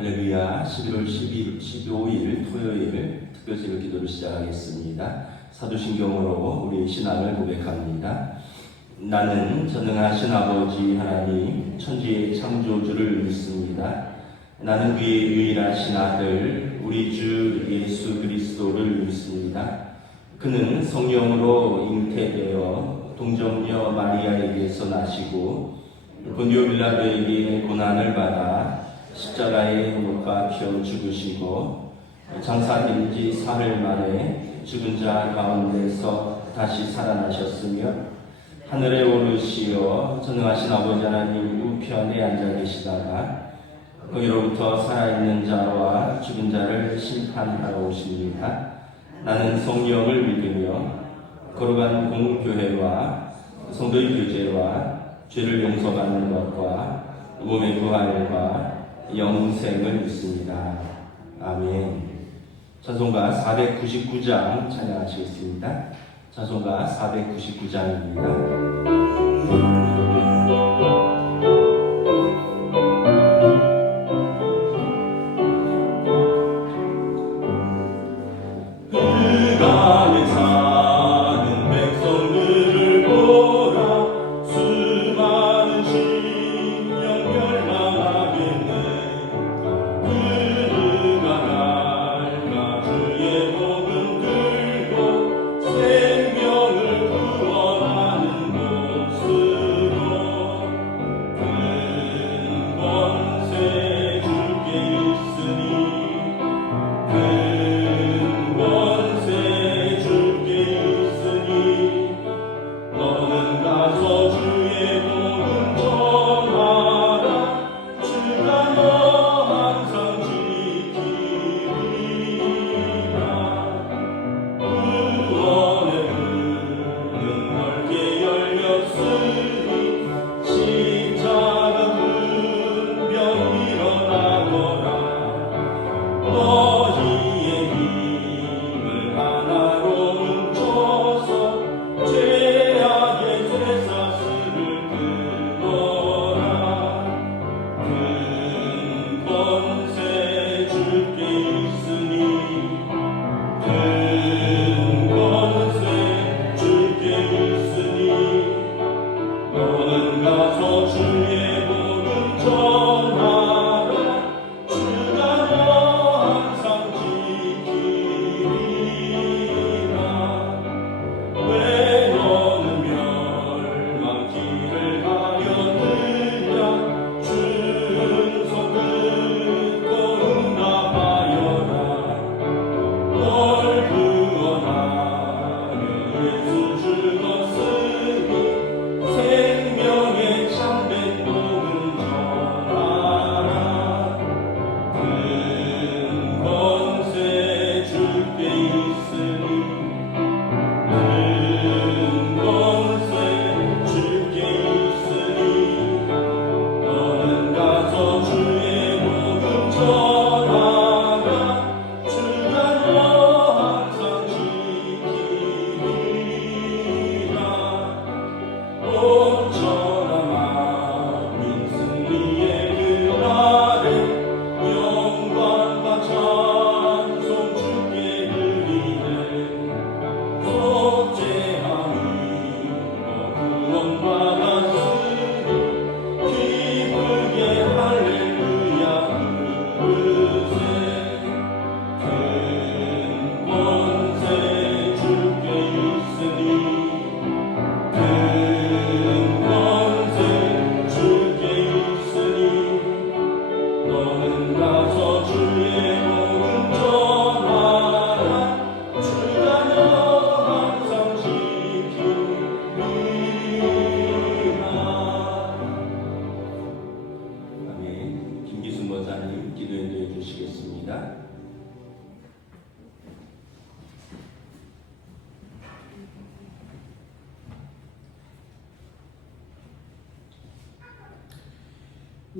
할렐루야. 11월 15일 토요일 특별새벽 기도를 시작하겠습니다. 사도신경으로 우리 신앙을 고백합니다. 나는 전능하신 아버지 하나님 천지의 창조주를 믿습니다. 나는 그의 유일하신 아들 우리 주 예수 그리스도를 믿습니다. 그는 성령으로 잉태되어 동정녀 마리아에게서 나시고 본디오 빌라도에게 고난을 받아 십자가에 못 박혀 죽으시고 장사된 지 사흘 만에 죽은 자 가운데서 다시 살아나셨으며 하늘에 오르시어 전능하신 아버지 하나님 우편에 앉아 계시다가 거기로부터 살아있는 자와 죽은 자를 심판하러 오십니다. 나는 성령을 믿으며 거룩한 공교회와 성도의 교제와 죄를 용서받는 것과 몸의 부활과 영생을 믿습니다. 아멘. 찬송가 499장 찬양하시겠습니다. 찬송가 499장입니다.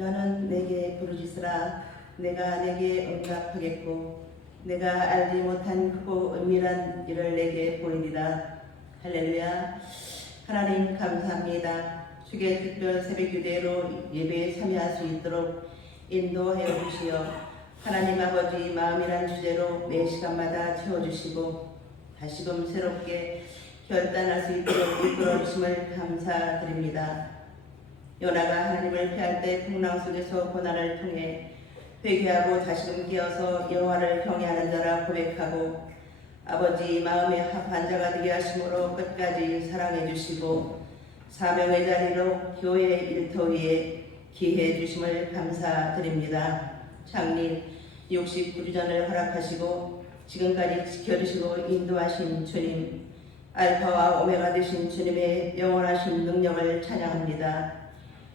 너는 내게 부르짖으라. 내가 내게 응답하겠고 내가 알지 못한 크고 은밀한 일을 내게 보이리라. 할렐루야. 하나님 감사합니다. 주의 특별 새벽 유대로 예배에 참여할 수 있도록 인도하여 주시어 하나님 아버지 마음이란 주제로 매 시간마다 채워주시고 다시금 새롭게 결단할 수 있도록 이끌어 주심을 감사드립니다. 요나가 하나님을 피할 때 풍랑 속에서 고난을 통해 회개하고 다시금 깨어서 여호와를 경외하는 자라 고백하고 아버지 마음에 합한 자가 되게 하심으로 끝까지 사랑해 주시고 사명의 자리로 교회 일터위에 기회해 주심을 감사드립니다. 장님 69주전을 허락하시고 지금까지 지켜주시고 인도하신 주님, 알파와 오메가 되신 주님의 영원하신 능력을 찬양합니다.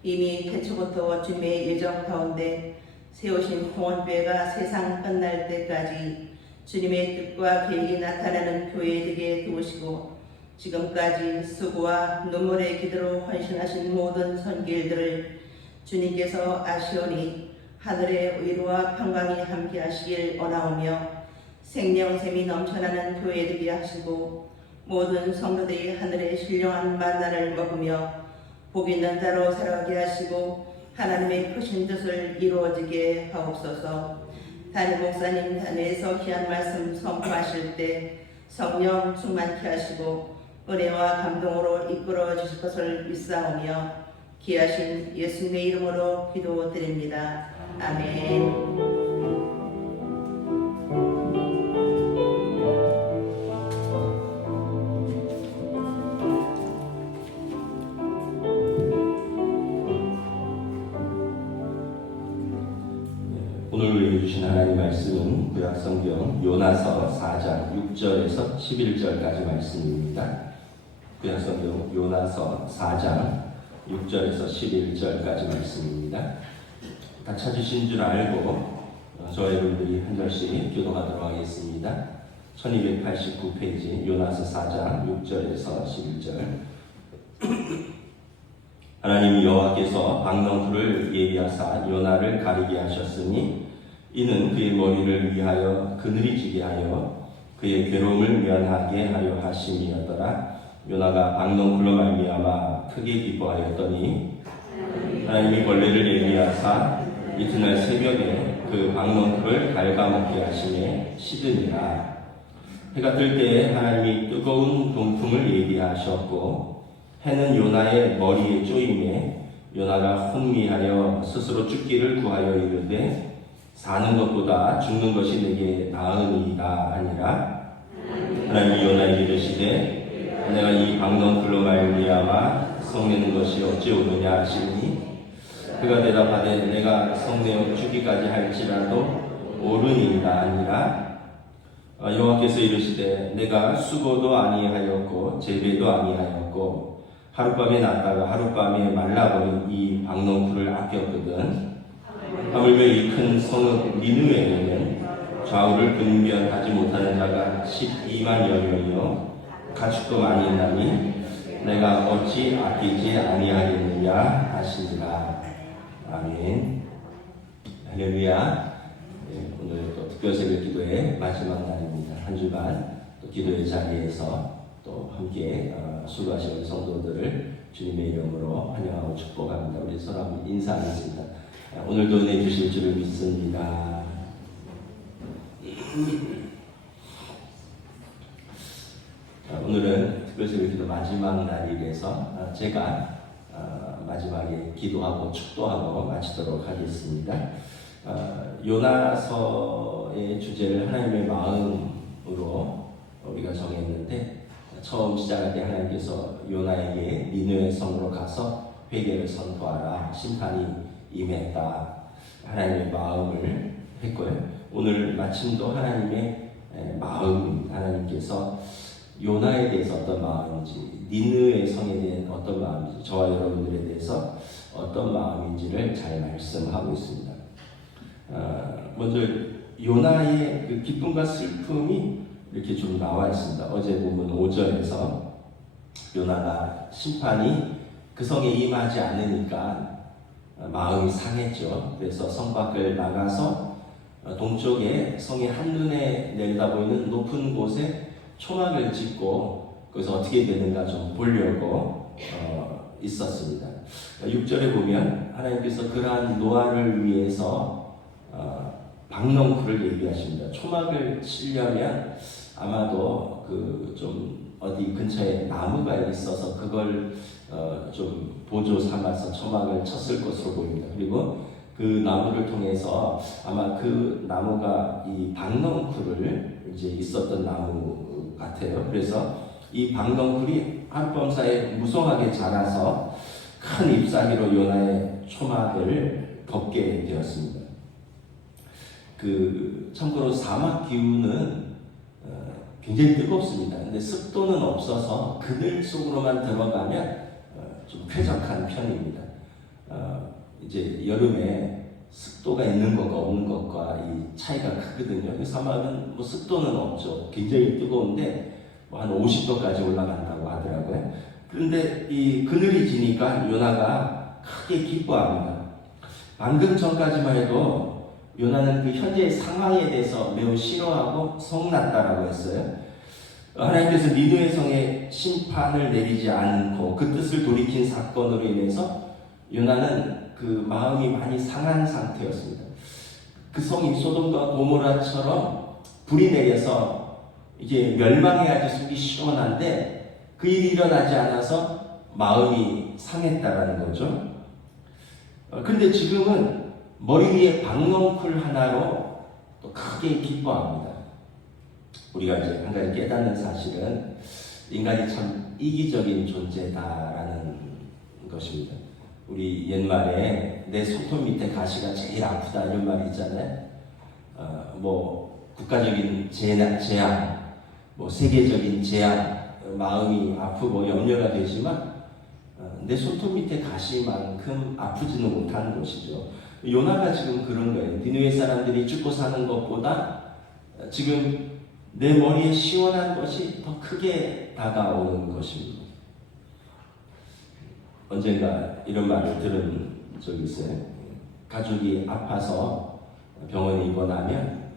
이미 태초부터 주님의 예정 가운데 세우신 공원배가 세상 끝날 때까지 주님의 뜻과 계획이 나타나는 교회 되게 도우시고 지금까지 수고와 눈물의 기도로 헌신하신 모든 선길들을 주님께서 아시오니 하늘의 위로와 평강이 함께 하시길 원하오며 생명샘이 넘쳐나는 교회 되게 하시고 모든 성도들이 하늘의 신령한 만나를 먹으며 복 있는 자로 살아가게 하시고 하나님의 크신 뜻을 이루어지게 하옵소서. 담임 목사님 단회에서 귀한 말씀 선포하실 때 성령 충만케 하시고 은혜와 감동으로 이끌어 주실 것을 믿사오며 귀하신 예수님의 이름으로 기도드립니다. 아멘. 오늘 우리에게 주신 하나님 말씀은 구약성경 요나서 4장 6절에서 11절까지 말씀입니다. 구약성경 요나서 4장 6절에서 11절까지 말씀입니다. 다 찾으신 줄 알고 저와 여러분들이 한 절씩 교독하도록 하겠습니다. 1289페이지 요나서 4장 6절에서 11절. 하나님 여호와께서 박농쿨을 예비하사 요나를 가리게 하셨으니 이는 그의 머리를 위하여 그늘이 지게 하여 그의 괴로움을 면하게 하려 하심이었더라. 요나가 박농쿨로 말미암아 크게 기뻐하였더니 하나님이 벌레를 예비하사 이튿날 새벽에 그 박농쿨을 갉아먹게 하시매 시드니라. 해가 뜰 때에 하나님이 뜨거운 동풍을 예비하셨고 해는 요나의 머리에 쪼임에 요나가 혼미하여 스스로 죽기를 구하여 이르되 사는 것보다 죽는 것이 내게 나으니이다 하니라. 하나님이 요나에게 이르시되 내가 이 박농쿨로 말미암아 성내는 것이 어찌 오느냐 하시니 그가 대답하되 내가 성내어 죽기까지 할지라도 오르니이다 하니라. 여호와께서 이르시되 내가 수고도 아니하였고 재배도 아니하였고 하룻밤에 났다가 하룻밤에 말라버린 이 박농쿨을 아꼈거든. 하물며 이 큰 성읍 니느웨에는 좌우를 분별하지 못하는 자가 12만여 명이요 가축도 많이 있나니 내가 어찌 아끼지 아니하겠느냐 하시니라. 아멘. 할렐루야. 오늘 또 특별 새벽 기도의 마지막 날입니다. 한 주간 또 기도의 자리에서 또 함께 수고하신 우리 성도들을 주님의 이름으로 환영하고 축복합니다. 우리 서로 한번 인사하겠습니다. 오늘도 은혜 주실 줄을 믿습니다. 오늘은 특별새벽 기도 마지막 날이라서 제가 마지막에 기도하고 축도하고 마치도록 하겠습니다. 요나서의 주제를 하나님의 마음으로 우리가 정했는데 처음 시작할 때 하나님께서 요나에게 니느웨 성으로 가서 회개를 선포하라, 심판이 임했다, 하나님의 마음을 했고요. 오늘 마침도 하나님의 마음, 하나님께서 요나에 대해서 어떤 마음인지, 니느웨 성에 대한 어떤 마음인지, 저와 여러분들에 대해서 어떤 마음인지를 잘 말씀하고 있습니다. 먼저 요나의 그 기쁨과 슬픔이 이렇게 좀 나와 있습니다. 어제 보면 5절에서 요나가 심판이 그 성에 임하지 않으니까 마음이 상했죠. 그래서 성 밖을 나가서 동쪽에 성의 한눈에 내려다보이는 높은 곳에 초막을 짓고 거기서 어떻게 되는가 좀 보려고 있었습니다. 6절에 보면 하나님께서 그러한 노아를 위해서 박농쿨을 얘기하십니다. 초막을 치려면 아마도 그 좀 어디 근처에 나무가 있어서 그걸 좀 보조 삼아서 초막을 쳤을 것으로 보입니다. 그리고 그 나무를 통해서 아마 그 나무가 이 박농쿨을 이제 있었던 나무 같아요. 그래서 이 박농쿨이 하룻밤 사이에 무성하게 자라서 큰 잎사귀로 요나의 초막을 덮게 되었습니다. 참고로 사막 기후는 굉장히 뜨겁습니다. 근데 습도는 없어서 그늘 속으로만 들어가면 좀 쾌적한 편입니다. 이제 여름에 습도가 있는 것과 없는 것과 이 차이가 크거든요. 사막은 뭐 습도는 없죠. 굉장히 뜨거운데 뭐 한 50도까지 올라간다고 하더라고요. 그런데 이 그늘이 지니까 요나가 크게 기뻐합니다. 방금 전까지만 해도 요나는 그 현재의 상황에 대해서 매우 싫어하고 성났다라고 했어요. 하나님께서 니느웨 성에 심판을 내리지 않고 그 뜻을 돌이킨 사건으로 인해서 요나는 그 마음이 많이 상한 상태였습니다. 그 성이 소돔과 고모라처럼 불이 내려서 이게 멸망해야지 속이 시원한데 그 일이 일어나지 않아서 마음이 상했다라는 거죠. 그런데 지금은 머리 위에 박농쿨 하나로 또 크게 기뻐합니다. 우리가 이제 한 가지 깨닫는 사실은 인간이 참 이기적인 존재다라는 것입니다. 우리 옛말에 내 손톱 밑에 가시가 제일 아프다 이런 말이 있잖아요. 뭐 국가적인 재앙, 뭐 세계적인 재앙, 마음이 아프고 염려가 되지만 내 손톱 밑에 가시만큼 아프지는 못하는 것이죠. 요나가 지금 그런 거예요. 니느웨 사람들이 죽고 사는 것보다 지금 내 머리에 시원한 것이 더 크게 다가오는 것입니다. 언젠가 이런 말을 들은 적이 있어요. 가족이 아파서 병원에 입원하면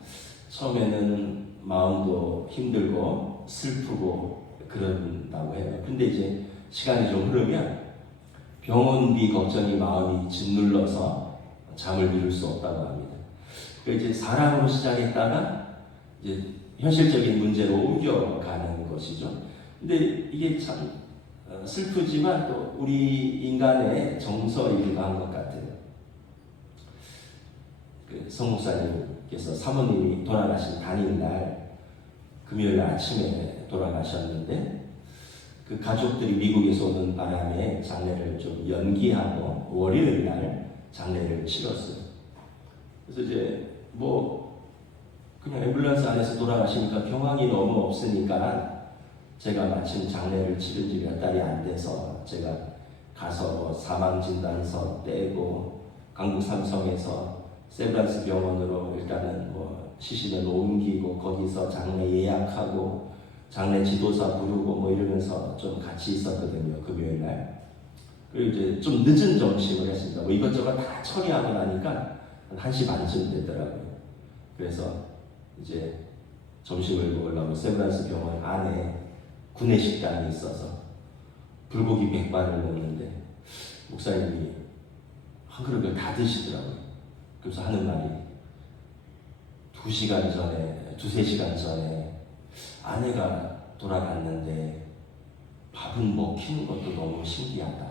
처음에는 마음도 힘들고 슬프고 그런다고 해요. 근데 이제 시간이 좀 흐르면 병원비 걱정이 마음이 짓눌러서 잠을 이룰 수 없다고 합니다. 그러니까 이제 사랑으로 시작했다가 이제 현실적인 문제로 옮겨가는 것이죠. 근데 이게 참 슬프지만 또 우리 인간의 정서이기도 한 것 같아요. 성 목사님께서 사모님이 돌아가신 당일날 금요일 아침에 돌아가셨는데 그 가족들이 미국에서 오는 바람에 장례를 좀 연기하고 월요일 날 장례를 치렀어요. 그래서 이제 뭐 그냥 앰뷸런스 안에서 돌아가시니까 경황이 너무 없으니까 제가 마침 장례를 치른 지 몇 달이 안 돼서 제가 가서 뭐 사망진단서 떼고 강북 삼성에서 세브란스 병원으로 일단은 뭐 시신을 옮기고 거기서 장례 예약하고 장례 지도사 부르고 뭐 이러면서 좀 같이 있었거든요. 금요일 날. 그리고 이제 좀 늦은 점심을 했습니다. 뭐 이것저것 다 처리하고 나니까 한 1시 반쯤 되더라고요. 그래서 이제 점심을 먹으려고 세브란스 병원 안에 구내식당이 있어서 불고기 100반을 먹는데 목사님이 한 그릇을 다 드시더라고요. 그래서 하는 말이 2시간 전에, 2-3시간 전에 아내가 돌아갔는데 밥은 먹히는 것도 너무 신기하다.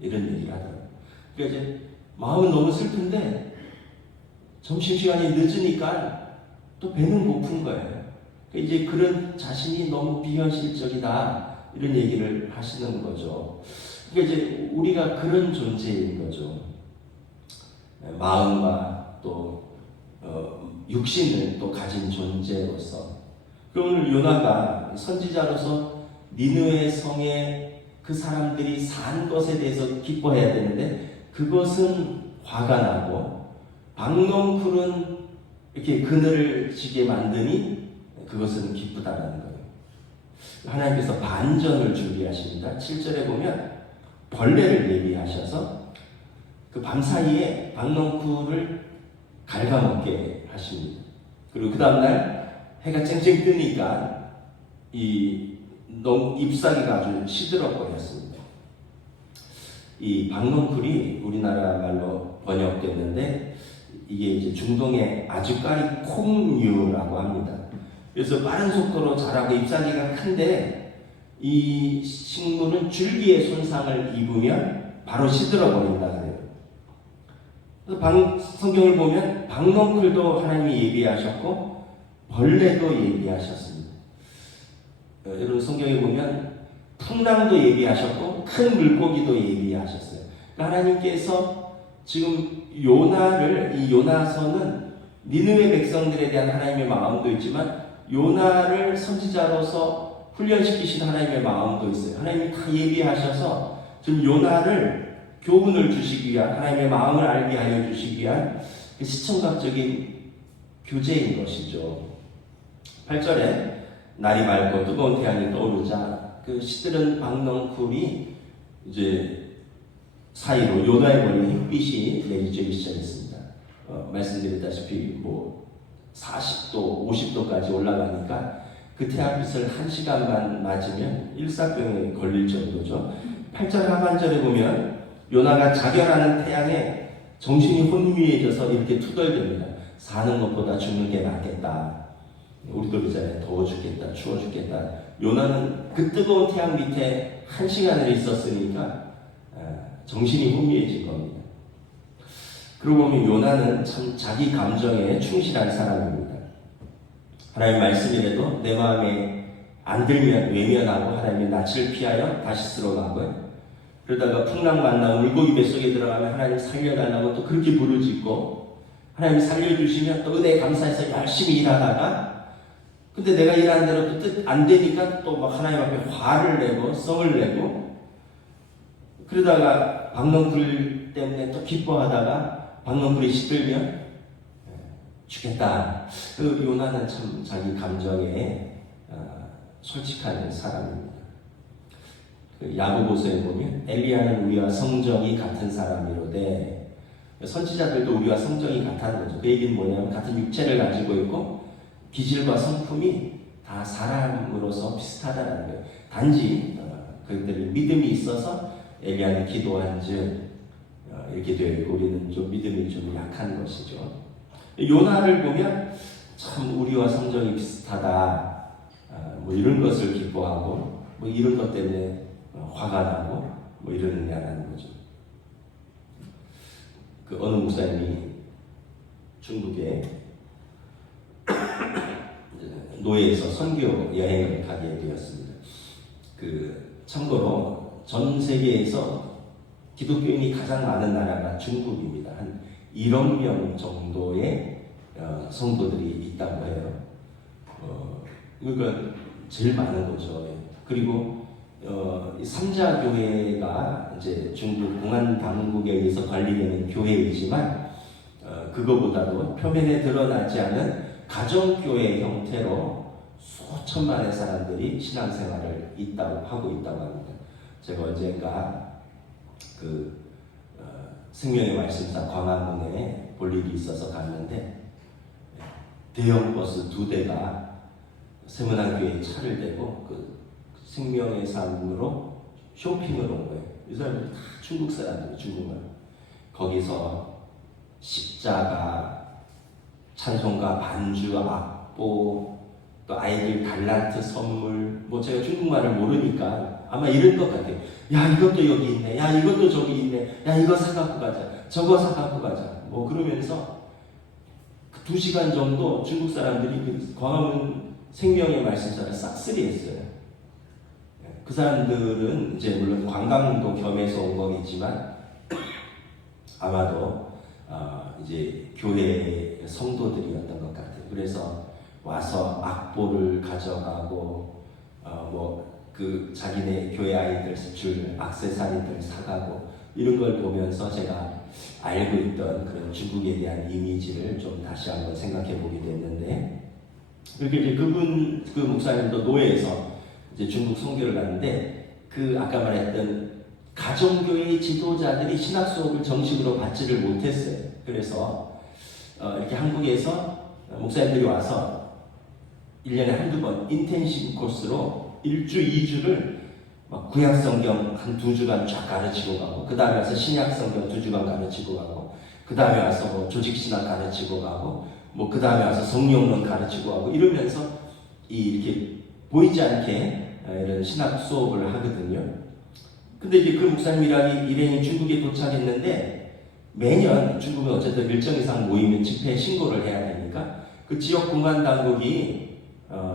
이런 얘기를 하더라고요. 그러니까 이제 마음은 너무 슬픈데 점심시간이 늦으니까 또 배는 고픈 거예요. 그러니까 이제 그런 자신이 너무 비현실적이다. 이런 얘기를 하시는 거죠. 그러니까 이제 우리가 그런 존재인 거죠. 마음과 또 육신을 또 가진 존재로서. 오늘 요나가 선지자로서 니느웨 성에 그 사람들이 산 것에 대해서 기뻐해야 되는데 그것은 화가 나고 박농쿨은 이렇게 그늘을 지게 만드니 그것은 기쁘다라는 거예요. 하나님께서 반전을 준비하십니다. 7절에 보면 벌레를 예비하셔서 그 밤사이에 박농쿨을 갉아먹게 하십니다. 그리고 그 다음날 해가 쨍쨍 뜨니까 이 잎사귀가 아주 시들어 버렸습니다. 이 박넝쿨이 우리나라 말로 번역됐는데 이게 이제 중동의 아주까리 콩류라고 합니다. 그래서 빠른 속도로 자라고 잎사귀가 큰데 이 식물은 줄기에 손상을 입으면 바로 시들어 버린다 그래요. 그래서 성경을 보면 박넝쿨도 하나님이 예비하셨고 벌레도 예비하셨습니다. 여러분 성경에 보면 풍랑도 예비하셨고 큰 물고기도 예비하셨어요. 그러니까 하나님께서 지금 요나를, 이 요나서는 니느웨 백성들에 대한 하나님의 마음도 있지만 요나를 선지자로서 훈련시키신 하나님의 마음도 있어요. 하나님이 다 예비하셔서 지금 요나를 교훈을 주시기 위한, 하나님의 마음을 알게 하여 주시기 위한 시청각적인 교제인 것이죠. 8절에 날이 맑고 뜨거운 태양이 떠오르자 그 시들은 박넝쿨이 이제 사이로 요나에 걸린 햇빛이 내리쬐기 시작했습니다. 말씀드렸다시피 뭐 40도, 50도까지 올라가니까 그 태양빛을 1시간만 맞으면 일사병에 걸릴 정도죠. 8절 하반절에 보면 요나가 자결하는 태양에 정신이 혼미해져서 이렇게 투덜댑니다. 사는 것보다 죽는 게 낫겠다. 우리도 그러잖아요. 더워 죽겠다, 추워 죽겠다. 요나는 그 뜨거운 태양 밑에 1시간을 있었으니까 정신이 혼미해진 겁니다. 그러고 보면 요나는 참 자기 감정에 충실한 사람입니다. 하나님 말씀이라도 내 마음에 안 들면 외면하고 하나님의 낯을 피하여 다시스로 가고요. 그러다가 풍랑 만나고 물고기 뱃속에 들어가면 하나님 살려달라고 또 그렇게 부르짖고 하나님 살려주시면 또 은혜에 감사해서 열심히 일하다가 근데 내가 일하는 대로 또 뜻 안 되니까 또 막 하나님 앞에 화를 내고 썽을 내고 그러다가 박넝쿨 때문에 또 기뻐하다가 박넝쿨이 시들면 죽겠다. 그 요나는 참 자기 감정에 솔직한 사람입니다. 그 야고보서에 보면 엘리야는 우리와 성정이 같은 사람이로되 선지자들도 우리와 성정이 같다는 거죠. 그 얘기는 뭐냐면 같은 육체를 가지고 있고 기질과 성품이 다 사람으로서 비슷하다는 거예요. 단지 그들이 믿음이 있어서 엘리야는 기도한즉 이렇게 되어 있고 우리는 좀 믿음이 좀 약한 것이죠. 요나를 보면 참 우리와 성정이 비슷하다. 뭐 이런 것을 기뻐하고 뭐 이런 것 때문에 화가 나고 뭐 이러느냐라는 거죠. 그 어느 목사님이 중국에 노예에서 선교 여행을 가게 되었습니다. 그 참고로 전 세계에서 기독교인이 가장 많은 나라가 중국입니다. 한 1억 명 정도의 성도들이 있다고 해요. 그러니까 제일 많은 거죠. 그리고 이 삼자교회가 이제 중국 공안 당국에 의해서 관리되는 교회이지만 그거보다도 표면에 드러나지 않은 가정교회 형태로 수천만의 사람들이 신앙생활을 하고 있다고 합니다. 제가 언젠가 그 생명의 말씀사 광화문에 볼 일이 있어서 갔는데 대형 버스 2대가 세문안교회에 차를 대고 그 생명의 삶으로 쇼핑을 온 거예요. 이 사람들 다 중국 사람들이 중국말. 거기서 십자가, 찬송가, 반주, 악보, 또 아이들 달란트 선물, 뭐 제가 중국말을 모르니까 아마 이럴 것 같아요. 야 이것도 여기 있네, 야 이것도 저기 있네, 야 이거 사갖고 가자, 저거 사갖고 가자. 뭐 그러면서 2시간 정도 중국 사람들이 그 광화문 생명의 말씀사를 싹쓸이했어요. 그 사람들은 이제 물론 관광도 겸해서 온 거겠지만 아마도 이제 교회 성도들이었던 것 같아요. 그래서 와서 악보를 가져가고 뭐 그 자기네 교회 아이들 줄 액세서리들 사가고 이런 걸 보면서 제가 알고 있던 그런 중국에 대한 이미지를 좀 다시 한번 생각해 보게 됐는데 그렇게 이제 그 목사님도 노예에서 이제 중국 선교를 갔는데 그 아까 말했던 가정교회 지도자들이 신학 수업을 정식으로 받지를 못했어요. 그래서 이렇게 한국에서 목사님들이 와서 1년에 한두 번 인텐시브 코스로 1주, 2주를 막 구약 성경 한 2주간 쫙 가르치고 가고, 그 다음에 와서 신약 성경 2주간 가르치고 가고, 그 다음에 와서 뭐 조직신학 가르치고 가고, 뭐 그 다음에 와서 성령론 가르치고 가고, 이러면서 이렇게 보이지 않게 이런 신학 수업을 하거든요. 근데 이제 그 목사님이랑 일행이 중국에 도착했는데, 매년 중국은 어쨌든 일정 이상 모이면 집회 신고를 해야 되니까 그 지역 공안 당국이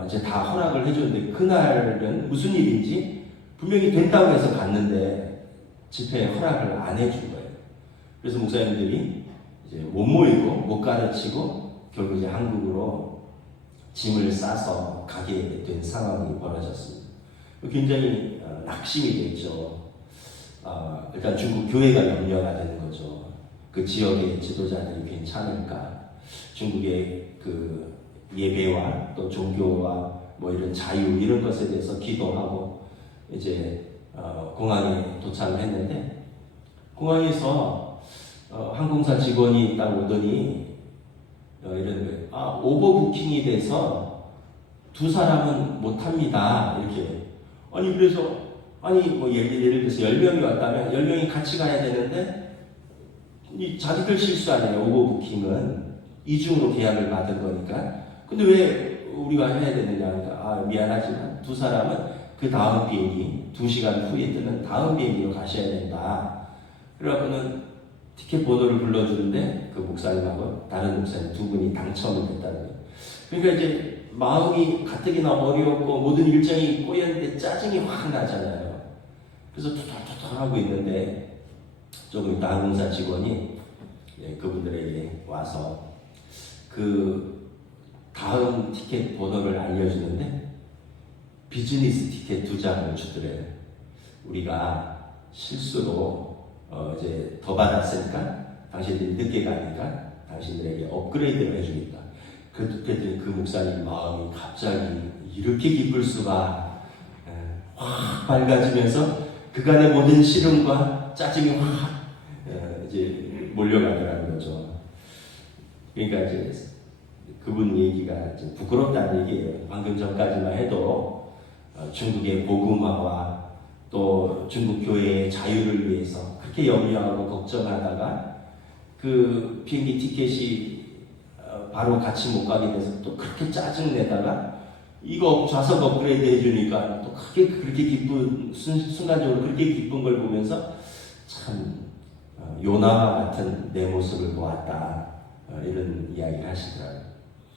이제 다 허락을 해줬는데, 그날은 무슨 일인지 분명히 된다고 해서 갔는데 집회 허락을 안 해준 거예요. 그래서 목사님들이 이제 못 모이고 못 가르치고 결국 이제 한국으로 짐을 싸서 가게 된 상황이 벌어졌습니다. 굉장히 낙심이 됐죠. 일단 중국 교회가 염려가 되는 거죠. 그 지역의 지도자들이 괜찮을까? 중국의 그 예배와 또 종교와 뭐 이런 자유 이런 것에 대해서 기도하고 이제 공항에 도착을 했는데, 공항에서 항공사 직원이 딱 오더니 이런 거예요. 오버부킹이 돼서 2사람은 못 탑니다. 이렇게. 아니 그래서 뭐 예를 들어서 10명이 왔다면 10명이 같이 가야 되는데, 이 자기들 실수 아니에요. 오버부킹은 이중으로 계약을 받은 거니까. 근데 왜 우리가 해야 되느냐 하니까, 미안하지만 2사람은 그 다음 비행기 2시간 후에 뜨는 다음 비행기로 가셔야 된다. 그래갖고는 티켓 번호를 불러주는데 그 목사님하고 다른 목사님 2분이 당첨이 됐다는 거예요. 그러니까 이제 마음이 가뜩이나 어려웠고 모든 일정이 꼬였는데 짜증이 확 나잖아요. 그래서 투덜투덜 하고 있는데 조금 이따 항공사 직원이 그분들에게 와서 그 다음 티켓 번호를 알려주는데 비즈니스 티켓 2장을 주더래요. 우리가 실수로 이제 더 받았으니까 당신들이 늦게 가니까 당신들에게 업그레이드를 해주겠다. 그랬더니 그 목사님 마음이 갑자기 이렇게 기쁠 수가, 확 밝아지면서 그간의 모든 시름과 짜증이 확 이제 몰려가더라는 거죠. 그러니까 이제 그분 얘기가 이제 부끄럽다는 얘기예요. 방금 전까지만 해도 중국의 복음화와 또 중국 교회의 자유를 위해서 그렇게 염려하고 걱정하다가 그 비행기 티켓이 바로 같이 못 가게 돼서 또 그렇게 짜증내다가 이거 좌석 업그레이드 해주니까 또 그렇게 기쁜, 순간적으로 그렇게 기쁜 걸 보면서 참 요나와 같은 내 모습을 보았다, 이런 이야기를 하시더라고요.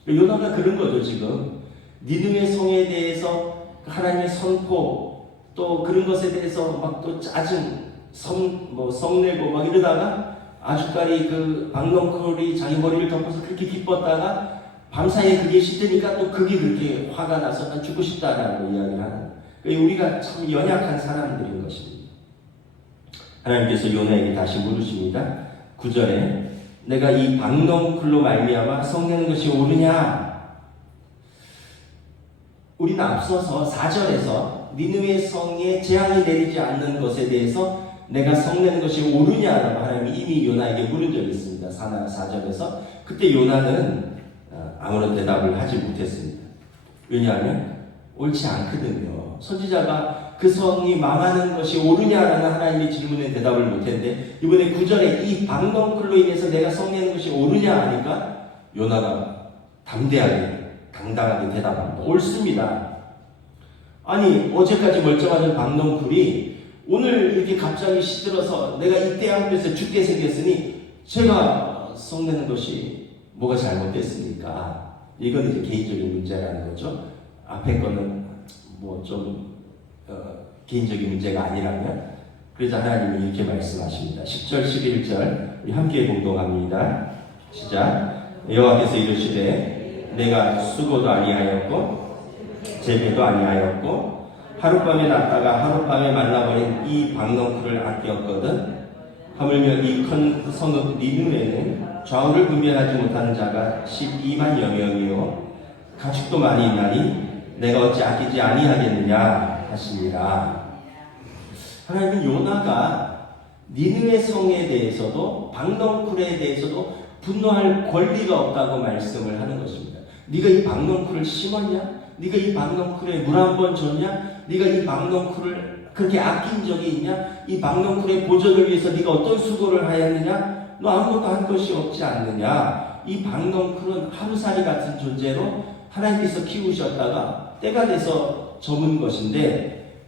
요나가 그런 거죠. 지금 니느웨 성에 대해서 하나님의 선포 또 그런 것에 대해서 막 또 짜증 성내고 막 이러다가 아주까리 그 박넝쿨이 자기 머리를 덮어서 그렇게 기뻤다가 밤사이에 그게 시드니까 또 그게 그렇게 화가 나서 난 죽고 싶다라고 이야기를 하는, 우리가 참 연약한 사람들인 것입니다. 하나님께서 요나에게 다시 물으십니다. 9절에 내가 이 박넝쿨로 말미암아 성내는 것이 옳으냐? 우리는 앞서서 4절에서 니느웨 성에 재앙이 내리지 않는 것에 대해서 내가 성내는 것이 옳으냐라고 하나님이 이미 요나에게 물은 적이 있습니다. 4절에서. 그때 요나는 아무런 대답을 하지 못했습니다. 왜냐하면 옳지 않거든요. 선지자가 그 성이 망하는 것이 옳으냐라는 하나님의 질문에 대답을 못했는데, 이번에 9절에 이 박넝쿨로 인해서 내가 성내는 것이 옳으냐 하니까 요나가 담대하게 당당하게 대답합니다. 옳습니다. 아니 어제까지 멀쩡하던 박넝쿨이 오늘 이렇게 갑자기 시들어서 내가 이 태양볕에 죽게 생겼으니 제가 성내는 것이 뭐가 잘못됐습니까? 이건 이제 개인적인 문제라는 거죠. 앞에 거는 뭐 좀 개인적인 문제가 아니라면. 그래서 하나님이 이렇게 말씀하십니다. 10절 11절 우리 함께 공동합니다. 시작. 여호와께서 이르시되 내가 수고도 아니하였고 재배도 아니하였고 하룻밤에 났다가 하룻밤에 말라버린 이 박넝쿨을 아꼈거든. 하물며 이 큰 성읍 니느웨는 좌우를 분별하지 못하는 자가 12만여 명이요 가축도 많이 있나니 내가 어찌 아끼지 아니하겠느냐 하시니라. 하나님은 요나가 니느웨 성에 대해서도 박넝쿨에 대해서도 분노할 권리가 없다고 말씀을 하는 것입니다. 네가 이 박넝쿨을 심었냐? 네가 이 박넝쿨에 물 한 번 줬냐? 네가 이 박넝쿨을 그렇게 아낀 적이 있냐? 이 박넝쿨의 보존을 위해서 네가 어떤 수고를 하였느냐? 너 아무것도 한 것이 없지 않느냐? 이 박넝쿨은 하루살이 같은 존재로 하나님께서 키우셨다가 때가 돼서 접은 것인데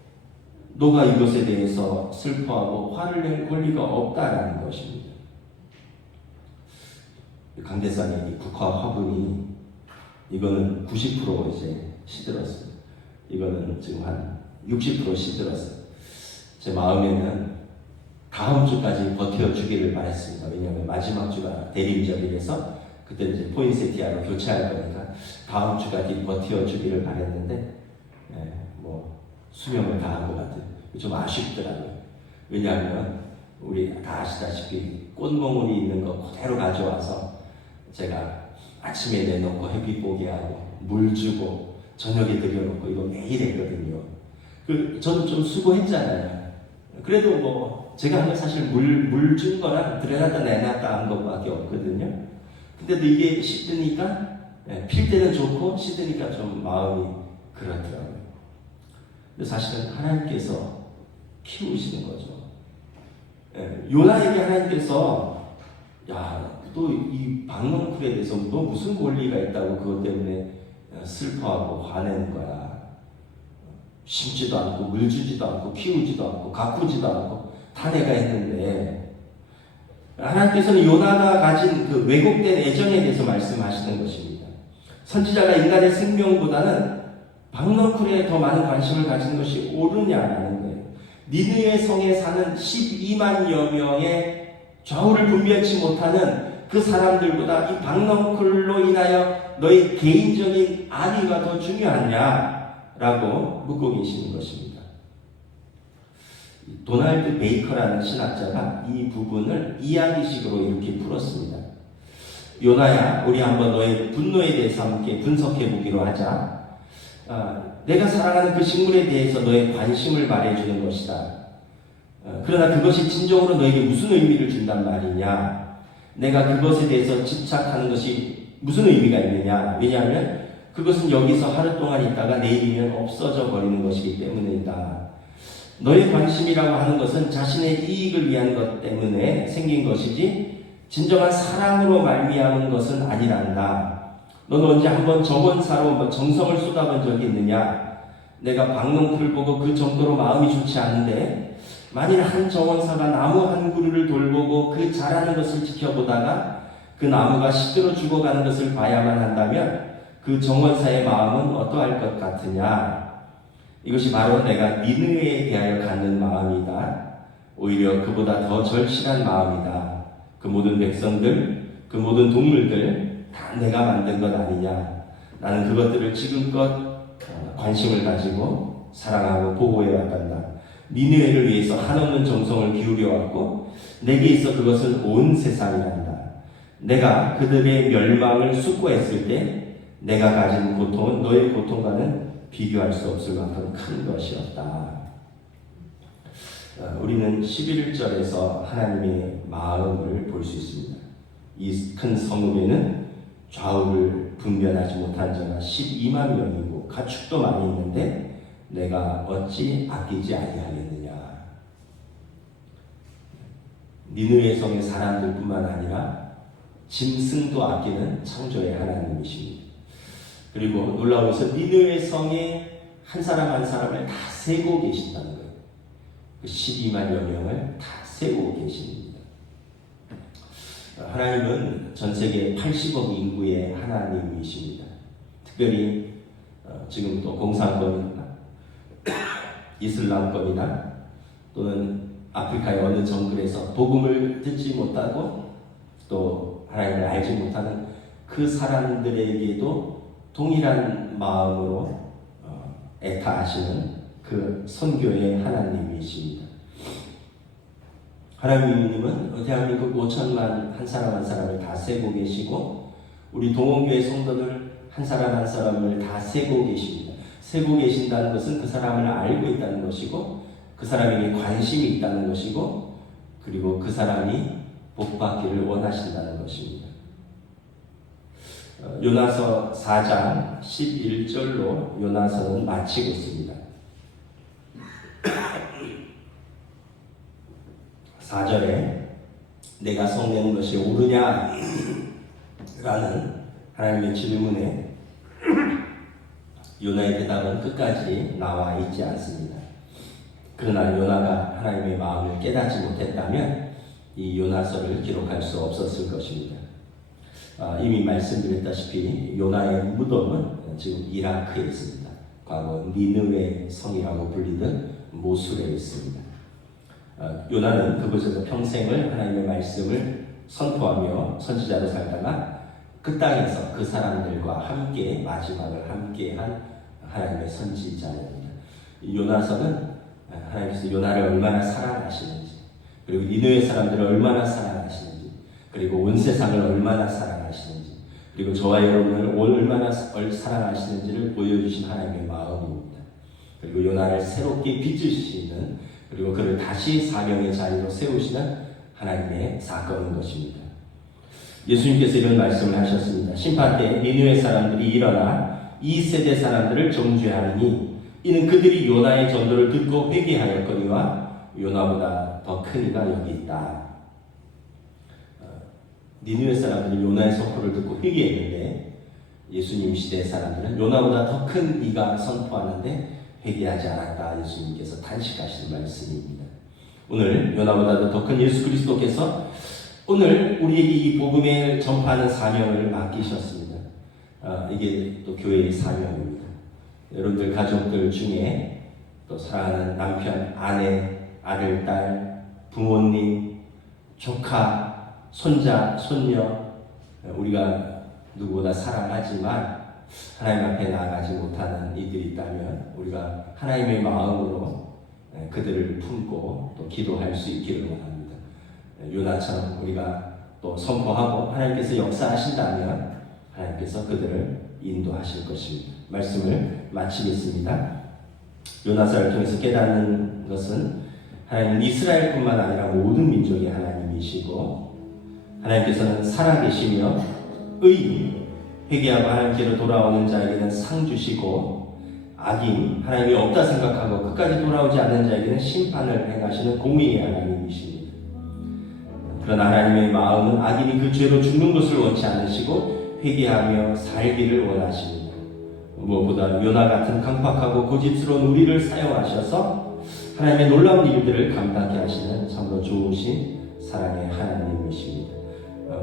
너가 이것에 대해서 슬퍼하고 화를 낼 권리가 없다라는 것입니다. 강대상의 이 국화 화분이 이거는 90% 이제 시들었어요. 이거는 지금 한 60% 시들었어요. 제 마음에는 다음 주까지 버텨주기를 바랬습니다. 왜냐하면 마지막 주가 대림절이라서 그때 이제 포인세티아로 교체할 거니까 다음 주까지 버텨주기를 바랬는데 뭐 수명을 다한 것 같아요. 좀 아쉽더라고요. 왜냐하면 우리 다 아시다시피 꽃몽울이 있는 거 그대로 가져와서 제가 아침에 내놓고 햇빛 보게 하고 물 주고 저녁에 들여놓고 이거 매일 했거든요. 저는 좀 수고했잖아요. 그래도 뭐 제가 한 건 사실 물 준 거랑 들여놨다 내놨다 한 것밖에 없거든요. 근데도 이게 시드니까 필 때는 좋고 시드니까 좀 마음이 그렇더라고요. 근데 사실은 하나님께서 키우시는 거죠. 요나에게 하나님께서 또 이 박넝쿨에 대해서 너 무슨 권리가 있다고 그것 때문에 슬퍼하고 화내는 거야. 심지도 않고 물 주지도 않고 키우지도 않고 가꾸지도 않고 다 내가 했는데 하나님께서는 요나가 가진 그 왜곡된 애정에 대해서 말씀하시는 것입니다. 선지자가 인간의 생명보다는 박넝쿨에 더 많은 관심을 가지는 것이 옳으냐라는 거예요. 니느웨 성에 사는 12만여 명의 좌우를 분별치 못하는 그 사람들보다 이 박넝쿨로 인하여 너의 개인적인 안위가 더 중요하냐라고 묻고 계시는 것입니다. 도널드 베이커라는 신학자가 이 부분을 이야기식으로 이렇게 풀었습니다. 요나야, 우리 한번 너의 분노에 대해서 함께 분석해 보기로 하자. 내가 사랑하는 그 식물에 대해서 너의 관심을 말해주는 것이다. 그러나 그것이 진정으로 너에게 무슨 의미를 준단 말이냐? 내가 그것에 대해서 집착하는 것이 무슨 의미가 있느냐? 왜냐하면 그것은 여기서 하루 동안 있다가 내일이면 없어져 버리는 것이기 때문이다. 너의 관심이라고 하는 것은 자신의 이익을 위한 것 때문에 생긴 것이지 진정한 사랑으로 말미암은 것은 아니란다. 너는 언제 한번 정원사로 정성을 쏟아본 적이 있느냐? 내가 박넝쿨을 보고 그 정도로 마음이 좋지 않은데 만일 한 정원사가 나무 한 그루를 돌보고 그 자라는 것을 지켜보다가 그 나무가 시들어 죽어가는 것을 봐야만 한다면 그 정원사의 마음은 어떠할 것 같으냐? 이것이 바로 내가 니느웨에 대하여 갖는 마음이다. 오히려 그보다 더 절실한 마음이다. 그 모든 백성들, 그 모든 동물들 다 내가 만든 것 아니냐? 나는 그것들을 지금껏 관심을 가지고 사랑하고 보호해 왔단다. 니느웨를 위해서 한없는 정성을 기울여 왔고 내게 있어 그것은 온 세상이란다. 내가 그들의 멸망을 숙고했을 때 내가 가진 고통은 너의 고통과는 비교할 수 없을 만큼 큰 것이었다. 우리는 11절에서 하나님의 마음을 볼 수 있습니다. 이 큰 성읍에는 좌우를 분별하지 못한 자가 12만 명이고 가축도 많이 있는데 내가 어찌 아끼지 아니하겠느냐. 니느웨 성의 사람들뿐만 아니라 짐승도 아끼는 창조의 하나님이십니다. 그리고 놀라운 것은 니느웨 성에 한 사람 한 사람을 다 세고 계신다는 거예요. 그 12만여 명을 다 세고 계십니다. 하나님은 전 세계 80억 인구의 하나님이십니다. 특별히 지금 또 공산권이나 이슬람권이나 또는 아프리카의 어느 정글에서 복음을 듣지 못하고 또 하나님을 알지 못하는 그 사람들에게도 동일한 마음으로 애타하시는 그 선교의 하나님이십니다. 하나님은 대한민국 5천만 한 사람 한 사람을 다 세고 계시고 우리 동원교회 성도들 한 사람 한 사람을 다 세고 계십니다. 세고 계신다는 것은 그 사람을 알고 있다는 것이고 그 사람에게 관심이 있다는 것이고 그리고 그 사람이 복받기를 원하신다는 것입니다. 요나서 4장 11절로 요나서는 마치고 있습니다. 4절에 내가 성내는 것이 옳으냐? 라는 하나님의 질문에 요나의 대답은 끝까지 나와 있지 않습니다. 그러나 요나가 하나님의 마음을 깨닫지 못했다면 이 요나서를 기록할 수 없었을 것입니다. 이미 말씀드렸다시피 요나의 무덤은 지금 이라크에 있습니다. 과거 니느웨 성이라고 불리던 모술에 있습니다. 요나는 그곳에서 평생을 하나님의 말씀을 선포하며 선지자로 살다가 그 땅에서 그 사람들과 함께 마지막을 함께한 하나님의 선지자입니다. 요나서는 하나님께서 요나를 얼마나 사랑하시는지, 그리고 니느웨 사람들을 얼마나 사랑하시는지, 그리고 온 세상을 얼마나 사랑하시는지, 그리고 저와 여러분을 얼마나 사랑하시는지를 보여주신 하나님의 마음입니다. 그리고 요나를 새롭게 빚으시는, 그리고 그를 다시 사명의 자리로 세우시는 하나님의 사건인 것입니다. 예수님께서 이런 말씀을 하셨습니다. 심판 때 니느웨 사람들이 일어나 이 세대 사람들을 정죄하리니 이는 그들이 요나의 전도를 듣고 회개하였거니와 요나보다 더 큰 이가 여기 있다. 니느웨 사람들이 요나의 선포를 듣고 회개했는데 예수님 시대의 사람들은 요나보다 더 큰 이가 선포하는데 회개하지 않았다. 예수님께서 단식하시는 말씀입니다. 오늘 요나보다도 더 큰 예수 그리스도께서 오늘 우리에게 이 복음을 전파하는 사명을 맡기셨습니다. 이게 또 교회의 사명입니다. 여러분들 가족들 중에 또 사랑하는 남편, 아내, 아들, 딸, 부모님, 조카, 손자, 손녀, 우리가 누구보다 사랑하지만 하나님 앞에 나아가지 못하는 이들이 있다면 우리가 하나님의 마음으로 그들을 품고 또 기도할 수 있기를 원합니다. 요나처럼 우리가 또 선포하고 하나님께서 역사하신다면 하나님께서 그들을 인도하실 것입니다. 말씀을 마치겠습니다. 요나서를 통해서 깨닫는 것은 하나님은 이스라엘뿐만 아니라 모든 민족의 하나님이시고 하나님께서는 살아계시며 의인, 회개하고 하나님께로 돌아오는 자에게는 상 주시고 악인, 하나님이 없다 생각하고 끝까지 돌아오지 않는 자에게는 심판을 행하시는 공의의 하나님이십니다. 그러나 하나님의 마음은 악인이 그 죄로 죽는 것을 원치 않으시고 회개하며 살기를 원하십니다. 무엇보다 요나 같은 강팍하고 고집스러운 우리를 사용하셔서 하나님의 놀라운 일들을 감당케 하시는 참으로 좋으신 사랑의 하나님이십니다.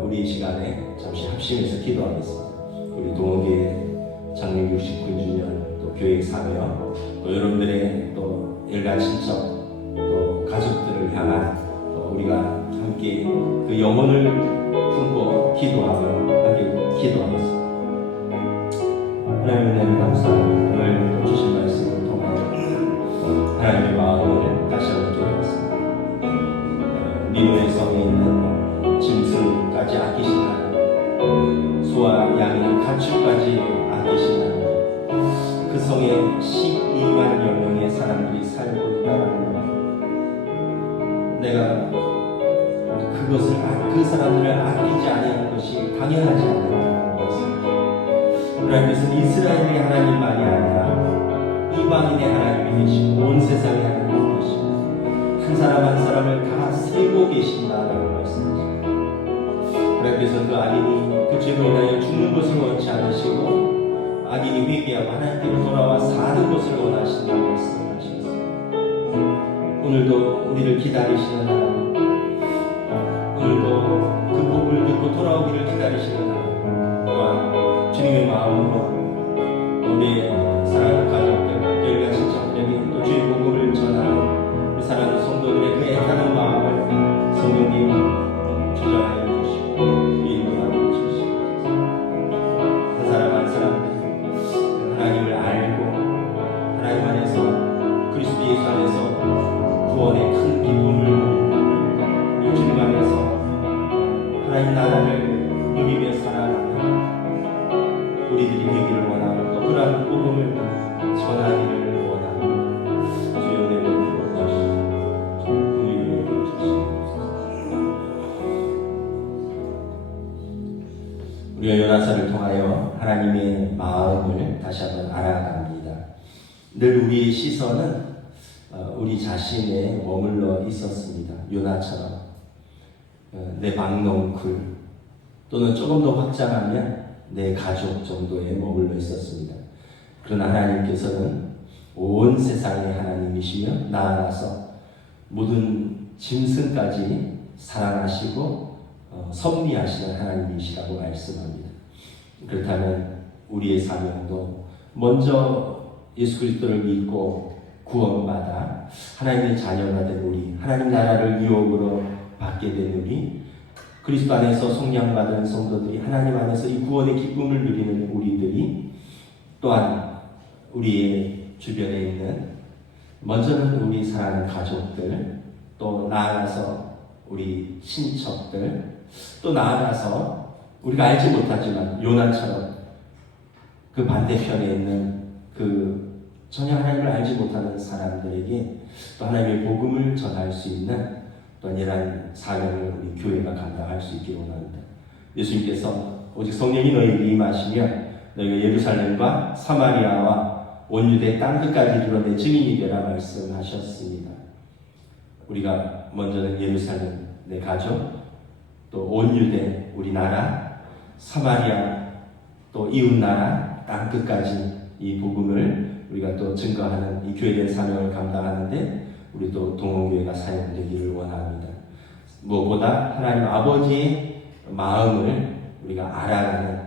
우리 이 시간에 잠시 합심해서 기도하겠습니다. 우리 동호교회 장례 69주년 또 교회 사명 또 여러분들의 또 일가 친척 또 가족들을 향한 또 우리가 함께 그 영혼을 품고 기도하며 함께 기도하겠습니다. 하나님의 은혜를 감사합니다. 오늘 주신 말씀을 통하여 하나님의 마음을 다시 한번 깨닫습니다. 니느웨 성에 있는 짐승까지 아끼신 하나님, 소와 양의 가축까지 아끼신 하나님, 그 성에 12만여 명의 사람들이 살고 있다는 것, 내가 그것을 그 사람들을 아끼지 아니하는 것이 당연하지 않는다는 것입니다. 하나님께서는 이스라엘의 하나님만이 아니라 이방인의 하나님이 계시고 온 세상의 하나님이 계시고 한 사람 한 사람을 다 세고 계신다라고 말씀하십니다. 하나님께서는 그 악인이 그 죄로 인하여 죽는 것을 원치 않으시고 악인이 회개하고 하나님께로 돌아와 사는 것을 원하신다고 말씀하셨습니다. 오늘도 우리를 기다리시는 하나님, 오늘도 그 복을 듣고 돌아오기를 기다리시는 하나님과 주님의 마음으로 우리의 사랑하는 가족들, 열과 친척들에게 또 주의 복음을 전하는 우리 사랑하는 성도들의 그 애타는 마음을 성령님 조절하여 주시고 인도하여 주시고 한 사람 한 사람 하나님을 알고 하나님 안에서 그리스도 예수 안에서 구원의 큰 기쁨을 누리고 주님 안에서 하나님 나라를 누리며 살아가는 우리들이 되기를 원하고 또 그러한 복음을 전하기를 원합니다. 주의 은혜를 부어주시고 긍휼을 부어주시옵소서. 우리가 요나서를 통하여 하나님의 마음을 다시 한번 알아갑니다. 늘 우리의 시선은 우리 자신에 머물러 있었습니다. 요나처럼 내 막농쿨 또는 조금 더 확장하면 내 가족 정도에 머물러 있었습니다. 그러나 하나님께서는 온 세상의 하나님이시며 나아가서 모든 짐승까지 사랑하시고 섭리하시는 하나님이시라고 말씀합니다. 그렇다면 우리의 사명도 먼저 예수 그리스도를 믿고 구원받아 하나님의 자녀가 된 우리, 하나님 나라를 유업으로 받게 된 우리, 그리스도 안에서 속량받은 성도들이 하나님 안에서 이 구원의 기쁨을 누리는 우리들이 또한 우리의 주변에 있는 먼저는 우리 사랑하는 가족들, 또 나아가서 우리 친척들, 또 나아가서 우리가 알지 못하지만 요나처럼 그 반대편에 있는 그 전혀 하나님을 알지 못하는 사람들에게 또 하나님의 복음을 전할 수 있는 또한 이러한 사명을 우리 교회가 감당할 수 있기를 원합니다. 예수님께서 오직 성령이 너희에게 임하시면 너희가 예루살렘과 사마리아와 온 유대 땅끝까지 이르러 내 증인이 되라 말씀하셨습니다. 우리가 먼저는 예루살렘, 내 가족, 또 온 유대, 우리나라, 사마리아, 또 이웃나라, 땅끝까지 이 복음을 우리가 또 증거하는 이 교회의 사명을 감당하는데 우리 또 동원교회가 사용되기를 원합니다. 무엇보다 하나님 아버지의 마음을 우리가 알아가는,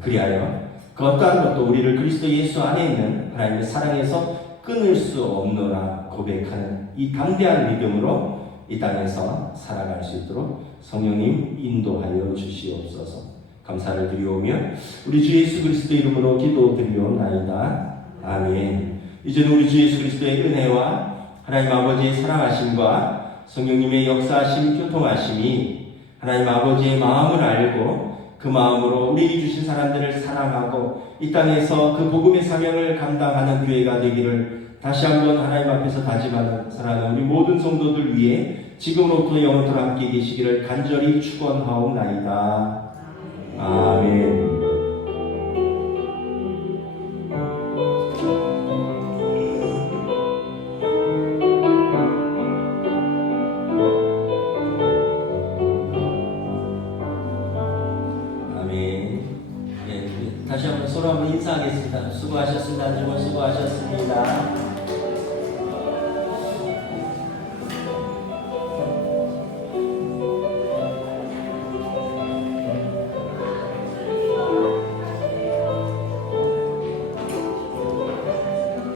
그리하여 그 어떠한 것도 우리를 그리스도 예수 안에 있는 하나님의 사랑에서 끊을 수 없노라 고백하는 이 담대한 믿음으로 이 땅에서 살아갈 수 있도록 성령님 인도하여 주시옵소서. 감사를 드리오며 우리 주 예수 그리스도 이름으로 기도드리옵나이다. 아멘. 이제는 우리 주 예수 그리스도의 은혜와 하나님 아버지의 사랑하심과 성령님의 역사하심, 교통하심이 하나님 아버지의 마음을 알고 그 마음으로 우리 주신 사람들을 사랑하고 이 땅에서 그 복음의 사명을 감당하는 교회가 되기를 다시 한번 하나님 앞에서 다짐하는 사랑하는 우리 모든 성도들 위해 지금으로부터 영원토록 함께 계시기를 간절히 축원하옵나이다. 아멘. 다시 한번 서로 한번 인사하겠습니다. 수고하셨습니다. 여러분 수고하셨습니다.